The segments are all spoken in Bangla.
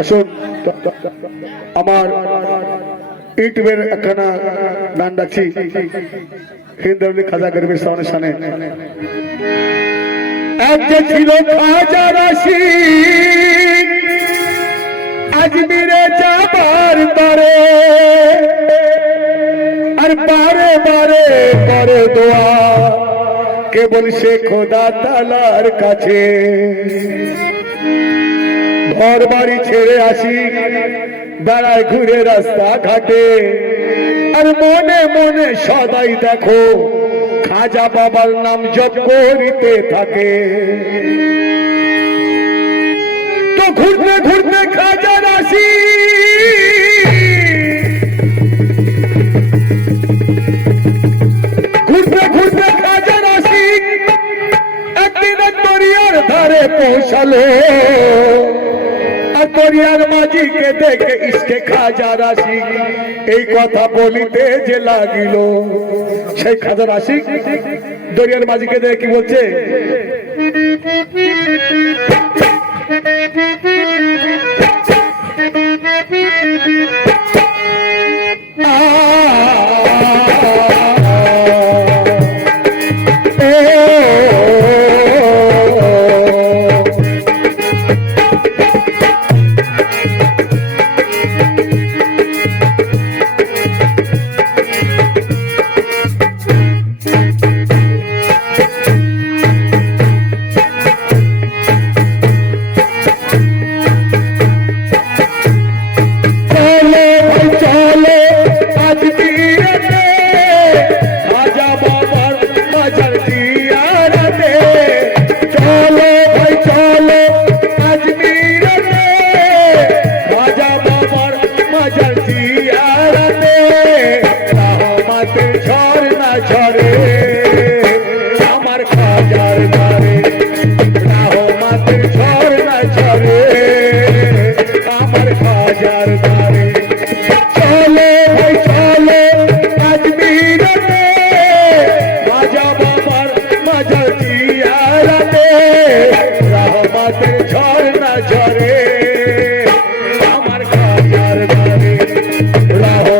আসুন আমার ইউটিউবের একখানা গান ডাকছি। হিন্দি খাজা গরিবের সামনে সামনে। এক ছিল খাজা রাশি আজমিরে যাবার পারে। আর বারে বারে করে দোয়া, কেবল সে খোদা তালার কাছে। ঘর বাড়ি ছেড়ে আসি, বেড়ায় ঘুরে রাস্তা ঘাটে আর মনে মনে সদাই দেখো, খাজা বাবার নাম জপ করিতে থাকে। তো ঘুরতে ঘুরতে খাজা রাশি খাজা রাশি এই কথা বলিতে যে লাগিল। সেই খাজা রাশি দরিয়ার মাঝিকে দেখে কি বলছে? ও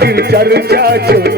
চর্চা চলেছে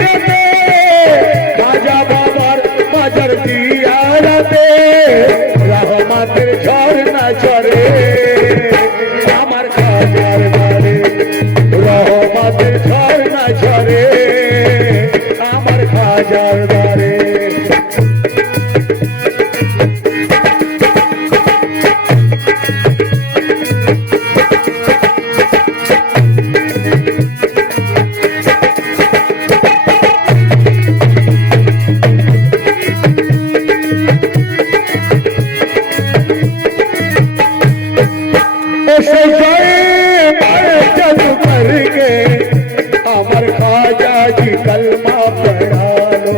আজমিরতে খাজা বাবার মাজার দিয়ারাতে রহমতের ঝড় না ঝরে আমার খাজার দ্বারে রহমাতের ঝড় अमर खाजा जी कलमा पढ़ा लो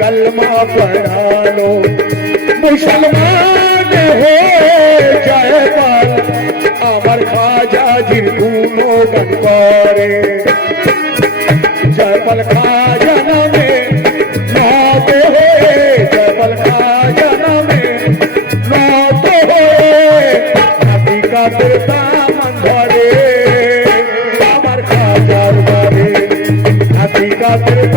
कलमा पढ़ा मुसलमान हो जाए अमर खाजा जी दोनों गंगौरे जयपल खा ধরে আমার